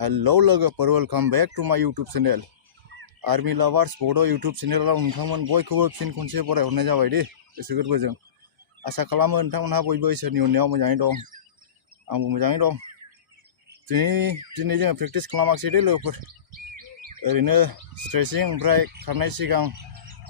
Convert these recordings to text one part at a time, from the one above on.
Hello लोगोफोर welcome back to my YouTube channel army लाभार्स बड' यूट्यूब चैनेलाव नोंथांमोन बयखौबो फिन खनसे बरायहरनाय जाबाय दे गोसो गोरबोजों आसा खालामो नोंथांमोनहा बयबो इसोरनि अननायाव मोजाङै दं आंबो मोजाङै दं दिनै जोङो प्रेक्टिस खालामाखिसै दे लोगोफोर ओरैनो स्ट्रेचिं ओमफ्राय खारनाय सिगां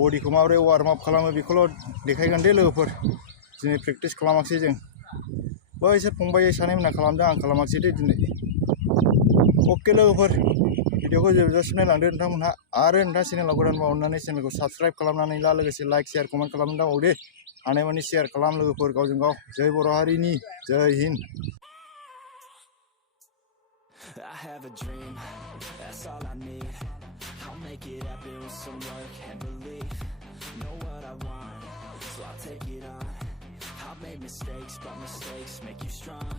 बडिखौ माबोरै वार्म आप खालामो बेखौल' देखायगोन दे लोगोफोर दिनै प्रेक्टिस खालामाखिसै जों बैसोर फंबाय सानैमोनहा खालामदों आं खालामाखिसै दे दिनै ओके लोगोफोर भिडिअखौ जोबजासिम नायलांदो नोंथांमोनहा आरो नोंथां चेनेलाव गोदानबा अननानै चेनेलखौ साबस्क्राइब खालामनानै ला लोगोसे लाइक शेयार कमेन्ट खालामनो दाबाव दे हानायमानि शेयार खालाम लोगोफोर गावजों गाव जय बर' हारिनि जय हिन्द I have a dream, that's all I need. I'll make it happen with some work and belief. Know what I want, so I'll take it on. I've made mistakes, but mistakes make you strong.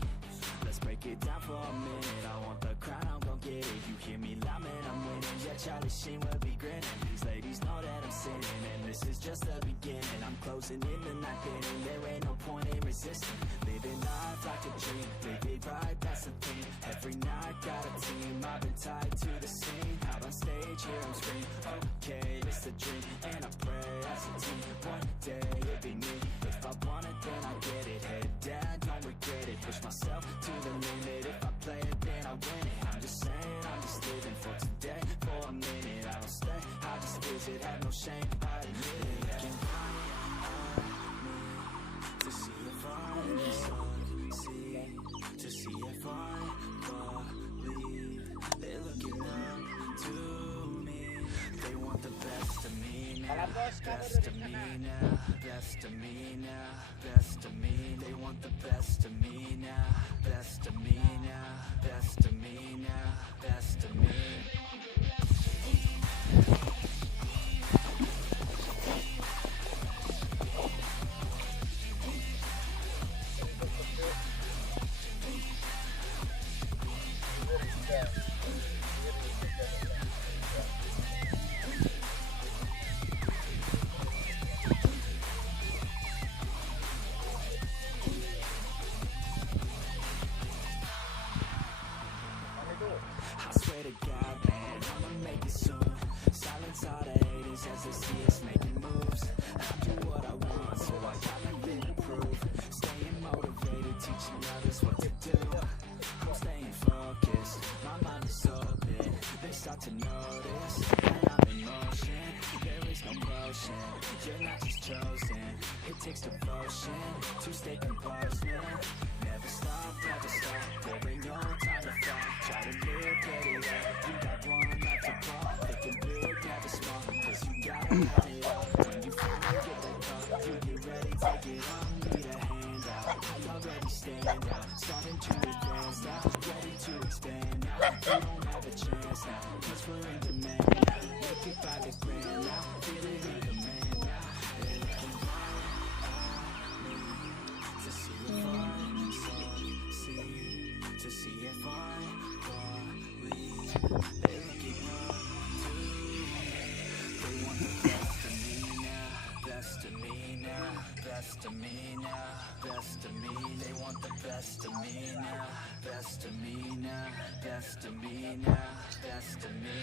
Let's break it down for a minute. I want the crown, I'm gon' get it. You hear me loud, man, I'm winning. Yeah, Charlie Sheen will be grinning. These ladies know that I'm sinning, and this is just the beginning. I'm closing in the night inning. There ain't no point in resisting. Living life like a dream, live it right, that's the thing. Every night got a team, I've been tied to the scene. Out on stage, hear them scream. Okay, it's a dream, and I pray as a team. One day it'll be me. If I want it, then I get it. Head down, don't regret it. Push myself to the limit. If I play it, then I win it. I'm just saying, I'm just living for today. For a minute, I don't stay, I just visit. Have no shame, I admit it. They can find me to see if I succeed, to see if I believe. They're looking up to me. They want the best of me now, best of me now, best of me now, best of me. They want the best of me now, best of me now, best of me now, best of me. I swear to God, man, I'ma make it soon. Silence all the haters as they see us making moves. I do what I want, so I got nothing to prove. Staying motivated, teaching others what to do. I'm staying focused, my mind is open. They start to notice that I'm in motion. There is no potion, you're not just chosen. It takes devotion to stay composed, man. Never stop, there ain't no time to fall. Try to live, get it out. You got one life to fall. Thinking big, never small, cause you gotta have it all. When you finally get that call, you get ready, take it on. Need a hand out, you already stand out. Starting to advance now, ready to expand now. You don't have a chance now, cause we're in demand now. Make it by the grand now, feeling in command now. They looking at me to see if I succeed, to see if I believe. They looking up to me. They want the best of me now, best of me now, best of me now, best of me. They want the best of me now, best of me now, best of me now, best of me.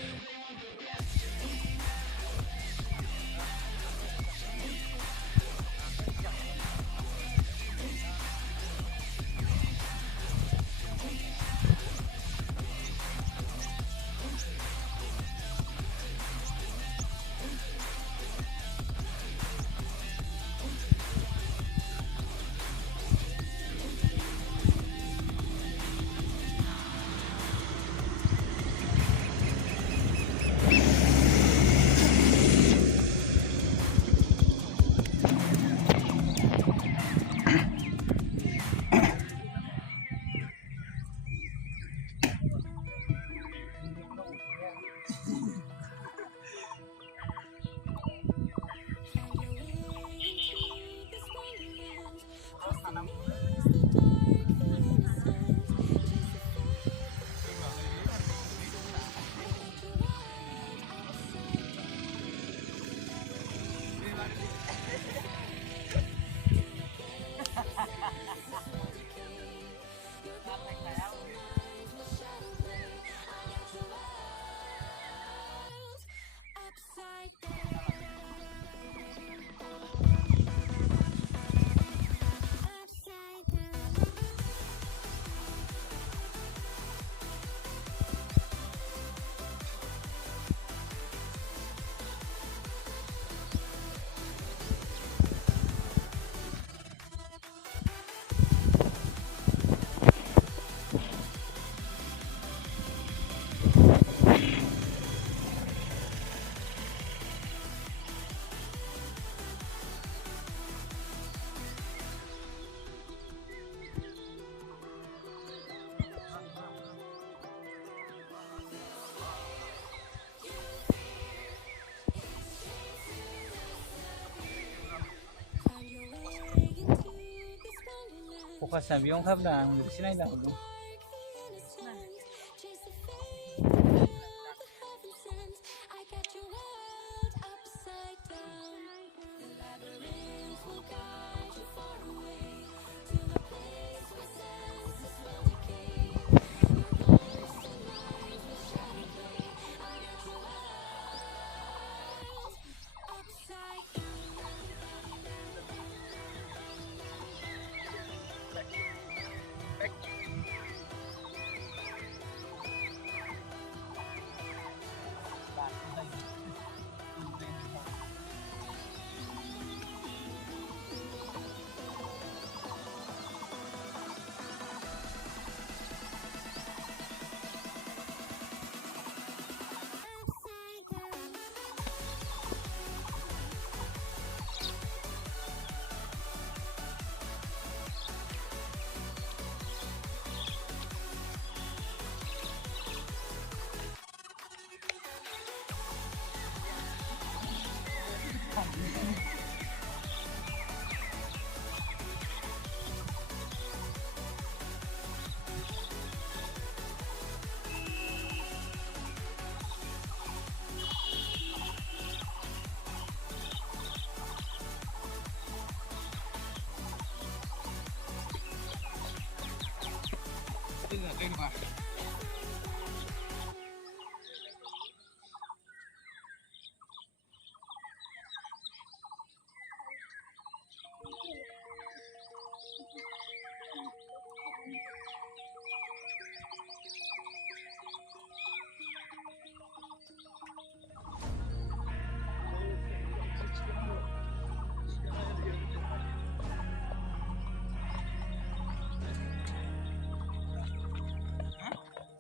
First बेयावनो खाबदा आं बेखौसो नायना हरदों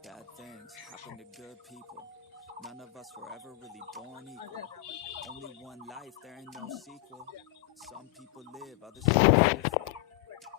Bad things happen to good people. None of us were ever really born equal. Only one life, there ain't no sequel. Some people live, others feel different.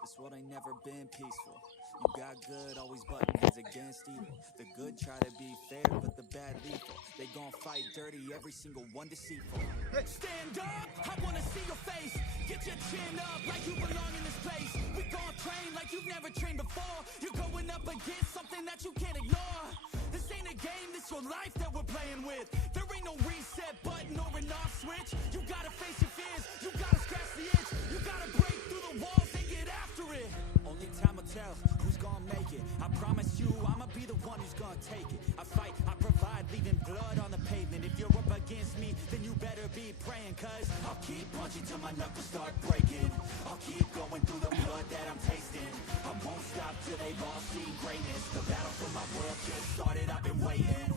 This world ain't never been peaceful. You got good, always butting heads against evil. The good try to be fair, but the bad lethal. They gon' fight dirty, every single one deceitful. Stand up, I wanna see your face. Get your chin up like you belong in this place. We gon' train like you've never trained before. You're going up against something that you can't ignore. This ain't a game, this your life that we're playing with. There ain't no reset button or an off switch. You gotta face your fears, you gotta scratch the itch. You gotta break through the walls and get after it. Only time will tell who's gonna make it. I promise you, I'ma be the one who's gonna take it. I fight, I provide, leaving blood on the pavement. If you're up against me, then you better be praying. Cause I'll keep punching till my knuckles start breaking. I'll keep going through the blood that I'm tasting. I won't stop till they've all seen greatness. The battle for my world just started, I've been waiting.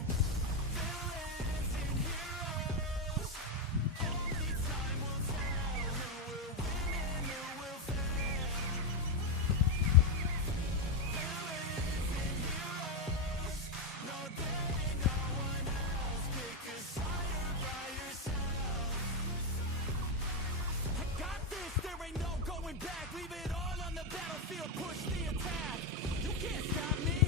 Villains and heroes, only time will tell who will win and who will fail. Villains and heroes, no there ain't no one else. Pick a side by yourself. I got this, there ain't no going back. Leave it all on the battlefield, push the attack. You can't stop me,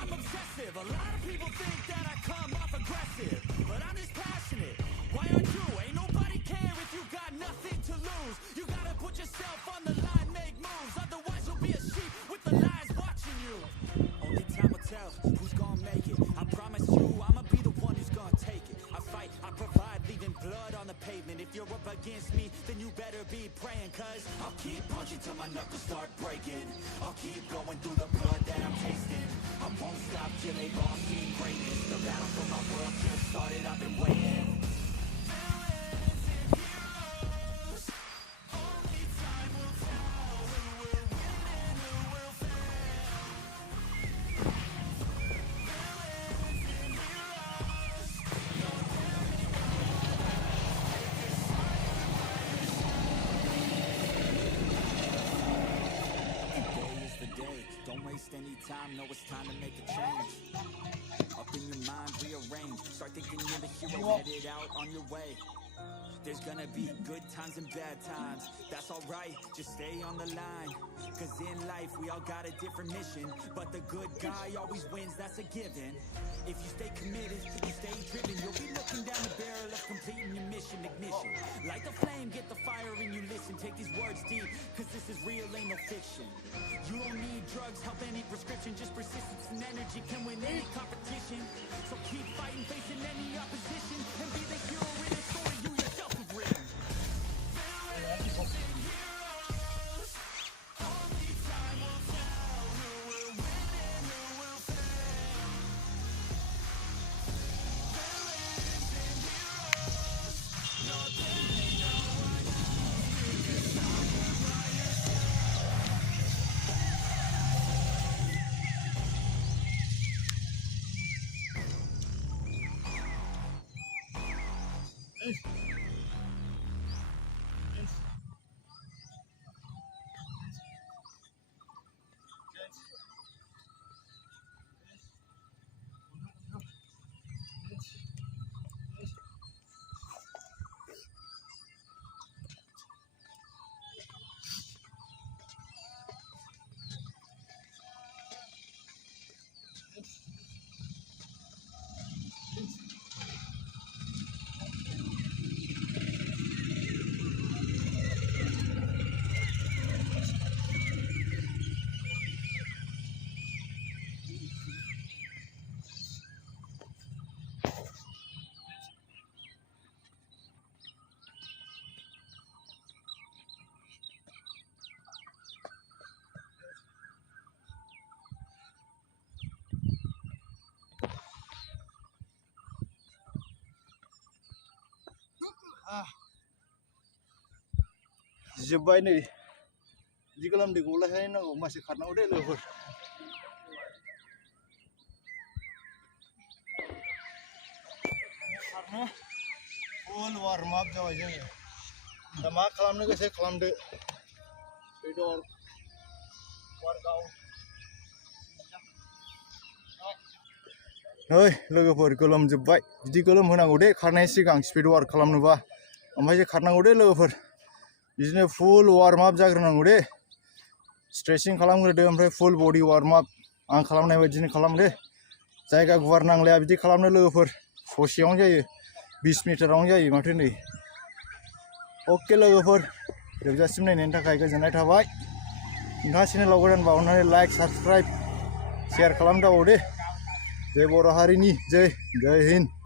I'm obsessive. A lot of people think that I come off aggressive, but I'm just passionate. Why aren't you? Ain't nobody care if you got nothing to lose. You gotta put yourself on the line, make moves. Otherwise you'll be a sheep with the lies watching you. Only time will tell who's gonna make it. I promise you, I'ma be the one who's gonna take it. I fight, I provide, leaving blood on the pavement. If you're up against me, then you better be praying. Cause I'll keep punching till my knuckles start breaking. I'll keep going through the blood that I'm tasting. I won't stop till they've all seen greatness. The battle for my world just started, I've been waiting. Villains and heroes, only time will tell who will win and who will fail. Villains and heroes, no there ain't no one else. Pick a side by yourself. Today is the day, don't waste any time, know it's time to make a change. Up in your mind, rearrange, start thinking you're the hero, headed out on your way. There's gonna be good times and bad times. That's alright, just stay on the line. Cause in life we all got a different mission, but the good guy always wins, that's a given. If you stay committed, you stay driven, you'll be looking down the barrel of completing your mission. Ignition, light the flame, get the fire and you listen. Take these words deep, cause this is real, ain't no fiction. You don't need drugs, help any prescription. Just persistence and energy can win any competition. So keep fighting, facing any opposition, and be the hero in a story you yourself have written. जोब्बाय नै बिदि गोलोमदै गलायहाय नांगौ मासे खारनांगौ दे लोगोफोर खारनो full warm आप जाबाय जोङो दा मा खालामनो गोसो खालामदो बेदर वार्कआउट नै लोगोफोर गोलोमजोब्बाय बिदि गोलोम होनांगौ दे खारनायनि सिगां स्पिड वार्क खालामनोबा ओमफ्रायसो खारनांगौ दे लोगोफोर बिदिनो फुल वार्म आप जाग्रोनांगौ दे स्ट्रेचिं खालामग्रोदो ओमफ्राय फुल बडि वार्म आप आं खालामनाय बायदिनो खालाम दे जायगा गुवार नांलाया बिदि खालामनो लोगोफोर ससेयावनो जायो 20 मिटारावनो जायो माथो नै अके लोगोफोर जोबजासिम नायनायनि थाखाय गोजोननाय थाबाय नोंथाङा चेनेलाव गोदानबा अननानै लाइक साबस्क्राइब शेयार खालामदावो दे जय बर' हारिनि जय हिन्द